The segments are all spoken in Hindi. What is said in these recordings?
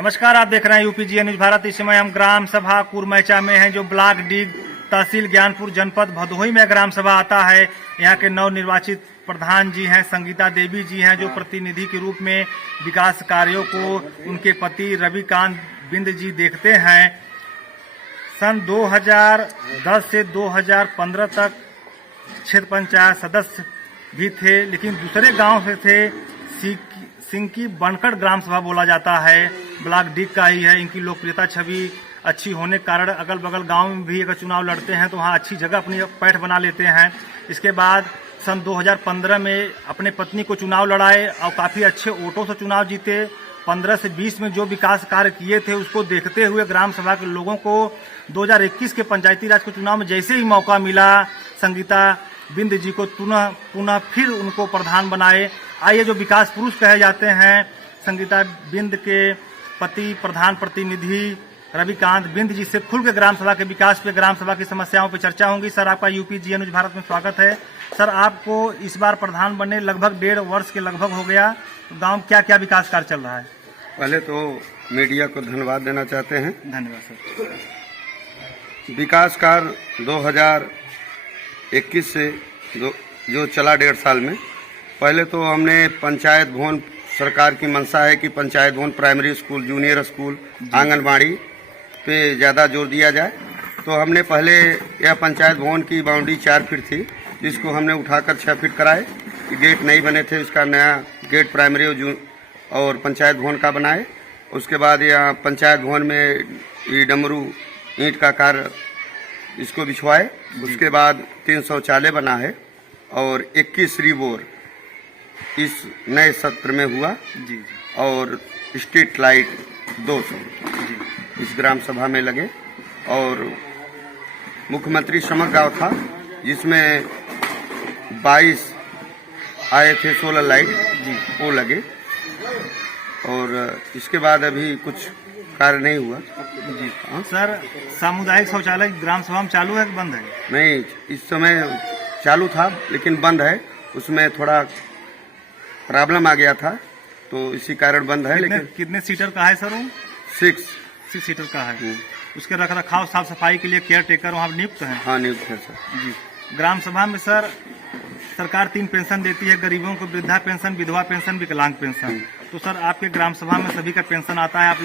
नमस्कार, आप देख रहे हैं यूपीजीए न्यूज भारत। इस समय हम ग्राम सभा कुरमैचा में हैं, जो ब्लॉक डीग तहसील ज्ञानपुर जनपद भदोही में ग्राम सभा आता है। यहाँ के नवनिर्वाचित प्रधान जी हैं संगीता देवी जी हैं, जो प्रतिनिधि के रूप में विकास कार्यों को उनके पति रविकांत बिंद जी देखते हैं। सन 2010 से 2015 तक क्षेत्र पंचायत सदस्य भी थे, लेकिन दूसरे गांव से थे। सिंकी बनकड़ ग्राम सभा बोला जाता है, ब्लॉक डीग का ही है। इनकी लोकप्रियता छवि अच्छी होने के कारण अगल बगल गांव में भी अगर चुनाव लड़ते हैं तो वहाँ अच्छी जगह अपनी पैठ बना लेते हैं। इसके बाद सन 2015 में अपने पत्नी को चुनाव लड़ाए और काफ़ी अच्छे वोटों से चुनाव जीते। 15 से 20 में जो विकास कार्य किए थे उसको देखते हुए ग्राम सभा के लोगों को 2021 के पंचायती राज के चुनाव में जैसे ही मौका मिला, संगीता बिंद जी को पुनः फिर उनको प्रधान बनाए। आइए, जो विकास पुरुष कहे जाते हैं, संगीता बिंद के पति प्रधान प्रतिनिधि रविकांत बिंद जी से खुल के ग्राम सभा के विकास पे, ग्राम सभा की समस्याओं पे चर्चा होगी। सर, आपका यूपीजीए न्यूज भारत में स्वागत है। सर, आपको इस बार प्रधान बनने लगभग 1.5 वर्ष के लगभग हो गया। गांव में क्या क्या विकास कार्य चल रहा है? पहले तो मीडिया को धन्यवाद देना चाहते हैं। धन्यवाद सर। विकास कार्य 2021 से जो चला 1.5 साल में, पहले तो हमने पंचायत भवन, सरकार की मंशा है कि पंचायत भवन, primary school, junior school, anganwadi पे ज़्यादा जोर दिया जाए। तो हमने पहले यह पंचायत भवन की बाउंड्री 4 फीट थी, जिसको हमने उठाकर 6 फीट कराए। गेट नहीं बने थे, उसका नया गेट प्राइमरी और पंचायत भवन का बनाए। उसके बाद यहाँ पंचायत भवन में ये डमरू ईंट का कार्य इसको बिछवाए। उसके बाद 3 शौचालय बना है और 21 रिबोर इस नए सत्र में हुआ जी। और स्ट्रीट लाइट 200 इस ग्राम सभा में लगे। और मुख्यमंत्री श्रमक गाँव था, जिसमें 22 आए थे, 16 लाइट जी वो लगे। और इसके बाद अभी कुछ कार्य नहीं हुआ जी। सर, सामुदायिक शौचालय ग्राम सभा में चालू है कि बंद है? नहीं, इस समय चालू था लेकिन बंद है। उसमें थोड़ा प्रॉब्लम आ गया था, तो इसी कारण बंद है। लेकिन कितने सीटर का है सर वो? 6 सीटर का है। उसके रख रखाव साफ सफाई के लिए केयर टेकर वहाँ नियुक्त है? हाँ, नियुक्त है सर जी। ग्राम सभा में सर सरकार 3 पेंशन देती है गरीबों को, वृद्धा पेंशन, विधवा पेंशन, विकलांग पेंशन। तो सर, आपके ग्राम सभा में सभी का पेंशन आता है। आप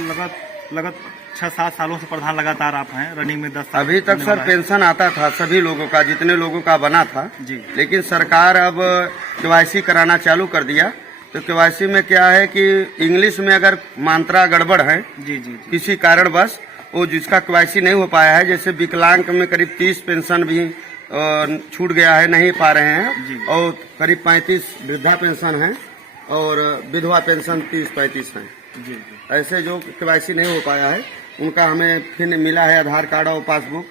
लगत 6-7 सालों से प्रधान लगातार आप हैं, रनिंग में 10 साल अभी तक सर पेंशन आता था सभी लोगों का, जितने लोगों का बना था जी। लेकिन सरकार अब केवाईसी कराना चालू कर दिया। तो केवाईसी में क्या है कि इंग्लिश में अगर मात्रा गड़बड़ है जी, किसी कारणवश वो जिसका केवाईसी नहीं हो पाया है, जैसे विकलांग में करीब 30 पेंशन भी छूट गया है, नहीं पा रहे हैं। और करीब 35 वृद्धा पेंशन है और विधवा पेंशन 30-35 है जी। ऐसे जो केवाईसी नहीं हो पाया है उनका हमें फिर मिला है आधार कार्ड और पासबुक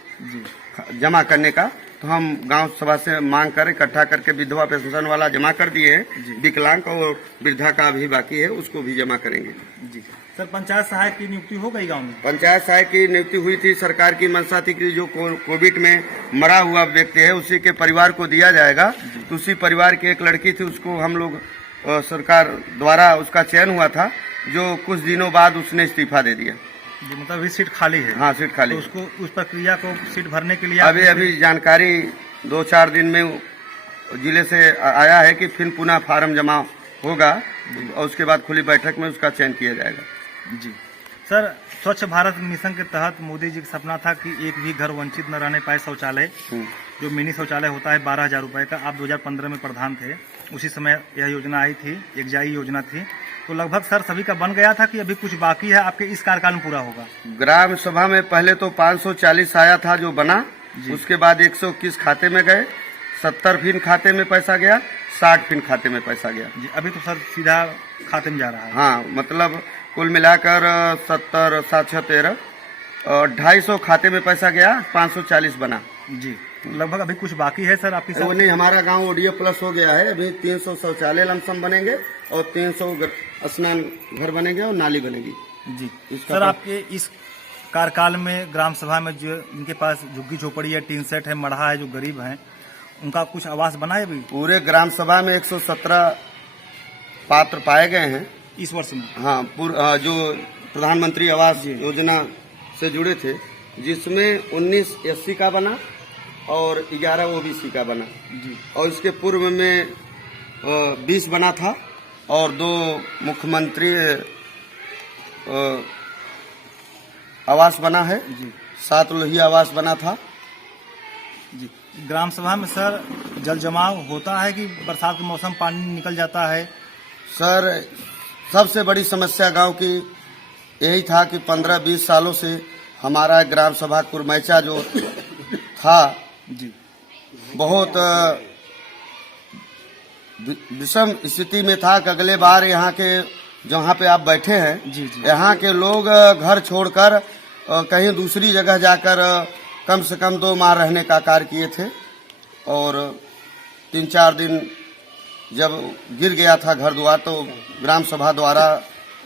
जमा करने का। तो हम गांव सभा से मांग कर इकट्ठा करके विधवा पेंशन वाला जमा कर दिए हैं। विकलांग और वृद्धा का भी बाकी है, उसको भी जमा करेंगे जी। सर, पंचायत सहायक की नियुक्ति हो गई गांव में? पंचायत सहायक की नियुक्ति हुई थी। सरकार की मंशा थी कि जो कोविड में मरा हुआ व्यक्ति है उसी के परिवार को दिया जाएगा। तो उसी परिवार की एक लड़की थी, उसको हम लोग सरकार द्वारा उसका चयन हुआ था, जो कुछ दिनों बाद उसने इस्तीफा दे दिया। मतलब अभी सीट खाली है? हाँ, सीट खाली। तो उसको उस प्रक्रिया को सीट भरने के लिए अभी जानकारी 2-4 दिन में जिले से आया है कि फिर पुनः फार्म जमा होगा और उसके बाद खुली बैठक में उसका चयन किया जाएगा जी। सर, स्वच्छ भारत मिशन के तहत मोदी जी का सपना था कि एक भी घर वंचित न रहने पाए शौचालय। जो मिनी शौचालय होता है 12,000 रुपए का। आप 2015 में प्रधान थे, उसी समय यह योजना आई थी, एक जाई योजना थी। तो लगभग सर सभी का बन गया था कि अभी कुछ बाकी है, आपके इस कार्यकाल में पूरा होगा? ग्राम सभा में पहले तो 540 आया था जो बना, उसके बाद 121 खाते में गए, 70 फिर खाते में पैसा गया, 60 फिर खाते में पैसा गया जी। अभी तो सर सीधा खाते में जा रहा है? हाँ, मतलब कुल मिलाकर 70, 7, 13 250 खाते में पैसा गया, 540 बना जी। लगभग अभी कुछ बाकी है सर आपकी? वो नहीं, हमारा गांव ओडीओ प्लस हो गया है। अभी 300 शौचालय लमसम बनेंगे और 300 स्नान घर बनेंगे और नाली बनेगी जी। सर, आपके इस कार्यकाल में ग्राम सभा में जो इनके पास झुग्गी झोपड़ी है, टीन सेट है, मढ़ा है, जो गरीब हैं, उनका कुछ आवास बना है? अभी पूरे ग्राम सभा में 117 पात्र पाए गए हैं इस वर्ष में। हाँ, जो प्रधानमंत्री आवास योजना से जुड़े थे, जिसमें 19 SC का बना और 11 OBC का बना जी। और इसके पूर्व में 20 बना था और 2 मुख्यमंत्री आवास बना है जी। 7 लोहिया आवास बना था जी। ग्राम सभा में सर जल जमाव होता है कि बरसात के मौसम पानी निकल जाता है? सर सबसे बड़ी समस्या गांव की यही था कि 15-20 सालों से हमारा ग्राम सभा कुरमैचा जो था जी, बहुत विषम स्थिति में था कि अगले बार यहाँ के जहाँ पे आप बैठे हैं जी, यहाँ के लोग घर छोड़कर कहीं दूसरी जगह जाकर कम से कम 2 माह रहने का कार्य किए थे। और 3-4 दिन जब गिर गया था घर द्वार, तो ग्राम सभा द्वारा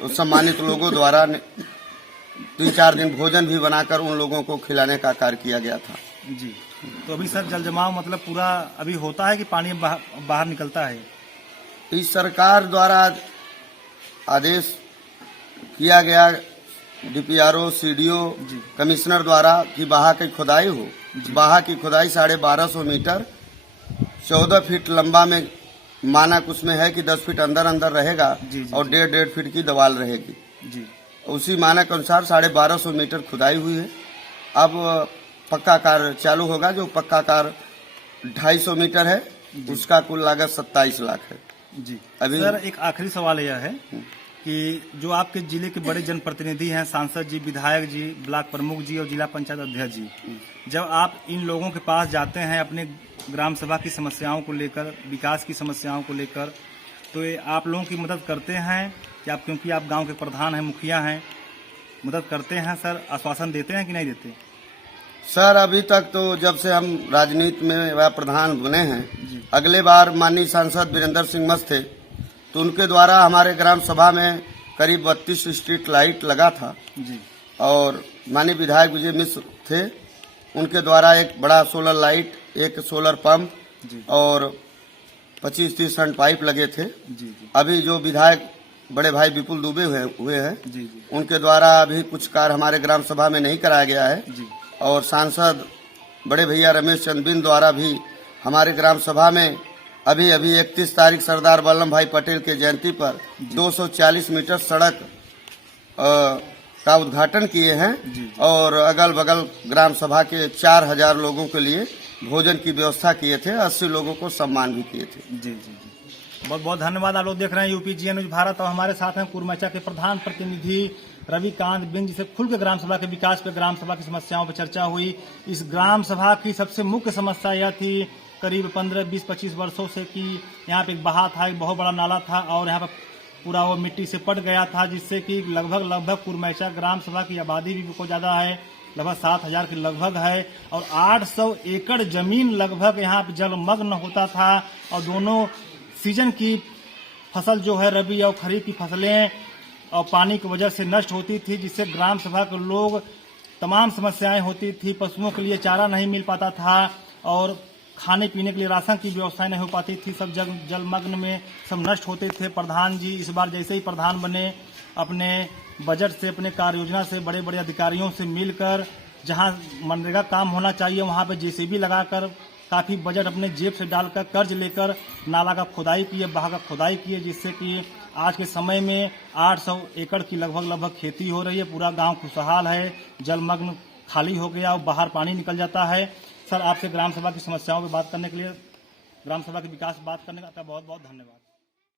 सम्मानित लोगों द्वारा 3-4 दिन भोजन भी बनाकर उन लोगों को खिलाने का कार्य किया गया था जी। तो अभी सर जल जमाव मतलब पूरा अभी होता है कि पानी बाहर निकलता है? इस सरकार द्वारा आदेश किया गया DPRO CDO कमिश्नर द्वारा कि बाहा की खुदाई हो। बाहा की खुदाई 1250 मीटर 14 फीट लंबा में मानक उसमें है कि 10 फीट अंदर अंदर रहेगा और 1.5 फीट की दीवार रहेगी जी। उसी मानक अनुसार 1250 मीटर खुदाई हुई है। अब पक्का कार्य चालू होगा, जो पक्का कार्य 250 मीटर है, उसका कुल लागत 27 लाख है जी। अभी सर एक आखिरी सवाल यह है कि जो आपके जिले के बड़े जनप्रतिनिधि हैं, सांसद जी, विधायक जी, ब्लॉक प्रमुख जी और जिला पंचायत अध्यक्ष जी, जब आप इन लोगों के पास जाते हैं अपने ग्राम सभा की समस्याओं को लेकर, विकास की समस्याओं को लेकर, तो ये आप लोगों की मदद करते हैं कि आप, क्योंकि आप गांव के प्रधान हैं, मुखिया हैं, मदद करते हैं सर? आश्वासन देते हैं कि नहीं देते? सर अभी तक तो जब से हम राजनीति में वह प्रधान बने हैं, अगले बार माननीय सांसद वीरेंद्र सिंह मस्त थे, तो उनके द्वारा हमारे ग्राम सभा में करीब 32 स्ट्रीट लाइट लगा था जी। और माननीय विधायक विजय मिश्र थे, उनके द्वारा एक बड़ा सोलर लाइट, एक सोलर पंप और 25-30 टन पाइप लगे थे जी। अभी जो विधायक बड़े भाई विपुल दुबे हुए हैं जी। उनके द्वारा अभी कुछ कार्य हमारे ग्राम सभा में नहीं कराया गया है जी। और सांसद बड़े भैया रमेश चंद्र बिंद द्वारा भी हमारे ग्राम सभा में अभी 31 तारीख सरदार वल्लभ भाई पटेल के जयंती पर 240 मीटर सड़क का उद्घाटन किए हैं और अगल बगल ग्राम सभा के 4000 लोगों के लिए भोजन की व्यवस्था किए थे, 80 लोगों को सम्मान भी किए थे जी जी। बहुत बहुत धन्यवाद। आप लोग देख रहे हैं UPGN न्यूज भारत और हमारे साथ हैं कुरमैचा के प्रधान प्रतिनिधि रविकांत बिंद, जिसे खुल के ग्राम सभा के विकास पे, ग्राम सभा की समस्याओं पर चर्चा हुई। इस ग्राम सभा की सबसे मुख्य समस्या यह थी करीब 15, 20, 25 वर्षों से कि यहाँ पे एक बहा था, एक बहुत बड़ा नाला था और यहाँ पर पूरा वो मिट्टी से पट गया था, जिससे कि लगभग कुरमैचा ग्राम सभा की आबादी भी बहुत ज़्यादा है, लगभग 7000 के लगभग है और 800 एकड़ जमीन लगभग यहाँ पे जलमग्न होता था और दोनों सीजन की फसल जो है रबी और खरीफ की फसलें और पानी की वजह से नष्ट होती थी, जिससे ग्राम सभा के लोग तमाम समस्याएं होती थी। पशुओं के लिए चारा नहीं मिल पाता था और खाने पीने के लिए राशन की व्यवस्थाएं नहीं हो पाती थी, सब जलमग्न में सब नष्ट होते थे। प्रधान जी इस बार जैसे ही प्रधान बने, अपने बजट से, अपने कार्य योजना से, बड़े बड़े अधिकारियों से मिलकर जहां मनरेगा काम होना चाहिए वहां पे JCB लगाकर काफ़ी बजट अपने जेब से डालकर कर्ज लेकर नाला का खुदाई किए, बहा का खुदाई किए, जिससे कि आज के समय में 800 एकड़ की लगभग खेती हो रही है। पूरा गांव खुशहाल है, जलमग्न खाली हो गया और बाहर पानी निकल जाता है। सर आपसे ग्राम सभा की समस्याओं पर बात करने के लिए, ग्राम सभा के विकास बात करने का बहुत बहुत धन्यवाद।